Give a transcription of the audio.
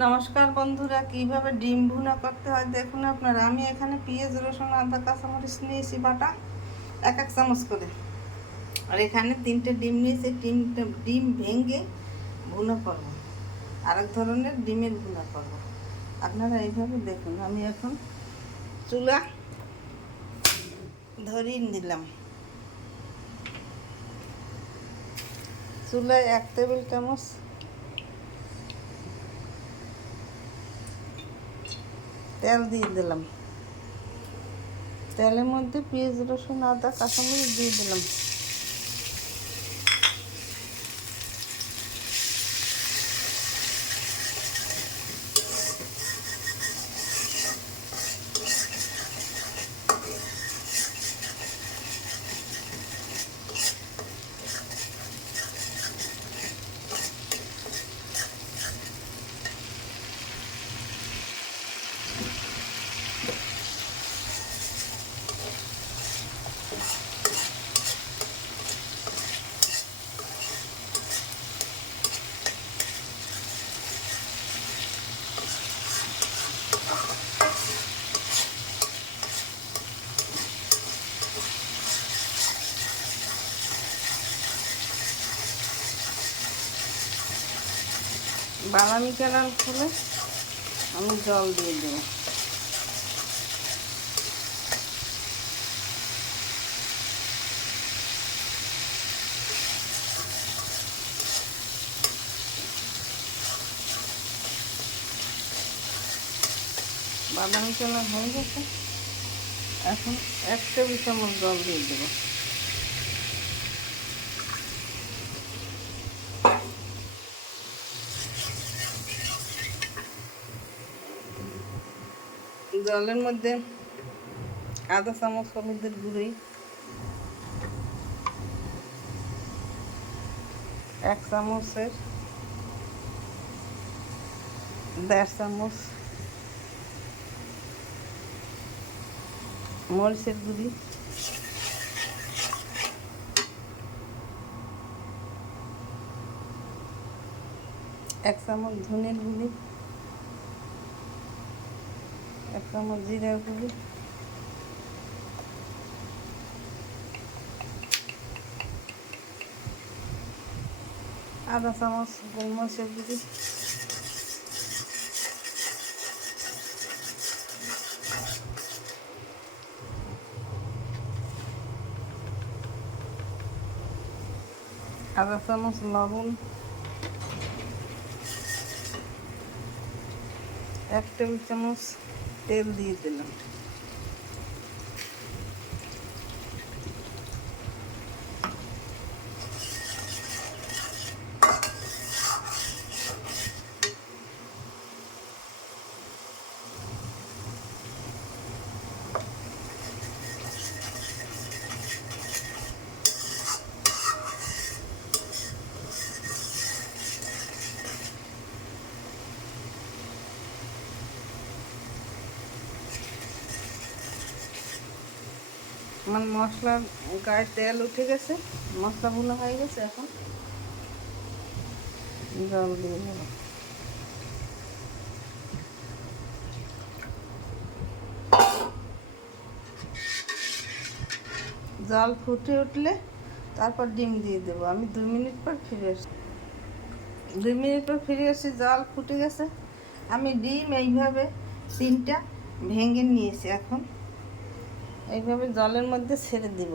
নমস্কার বন্ধুরা, কিভাবে ডিম ভুনা করতে হয় দেখুন আপনারা। আমি এখানে পেঁয়াজ, রসুন, আদা, কাঁচামরিচ নিয়েছি বাটা, এক এক চামচ করে। আর এখানে 3টে ডিম নিয়েছি। ডিম ভেঙে ভুনা করব, আরেক ধরনের ডিমের ভুনা করব। আপনারা এইভাবে দেখুন। আমি এখন চুলা ধরিয়ে দিলাম। চুলায় 1 টেবিল চামচ তেল দিয়ে দিলাম। তেলের মধ্যে পেঁয়াজ, রসুন, আদা, কাঁচামরিচ দিয়ে দিলাম। বাদামি কালার করে আমি জল দিয়ে দেবো। বাদামি কালার হয়ে গেছে, এখন 1 টেবিল চামচ জল দিয়ে দেবো। জলের মধ্যে আধা চামচ হলুদের গুঁড়ি, 1 চামচের 1.5 চামচ মরিচের গুঁড়ি, 1 চামচ ধনের গুঁড়ি, 1 চামচ জিরার গুঁড়ি, আধা চামচ গোলমরিচের গুঁড়ি, আধা চামচ লবণ, 1 টেবিল চামচ তেল দিয়ে দিলাম। আমার মশলার গায়ে তেল উঠে গেছে, মশলাগুলো হয়ে গেছে। এখন জল দিয়ে নেব। জল ফুটে উঠলে তারপর ডিম দিয়ে দেবো। আমি 2 মিনিট পর ফিরে আসছি। 2 মিনিট পর ফিরে আসছি, জল ফুটে গেছে। আমি ডিম এইভাবে 3টা ভেঙে নিয়েছি। এখন এইভাবে জলের মধ্যে ছেড়ে দিব।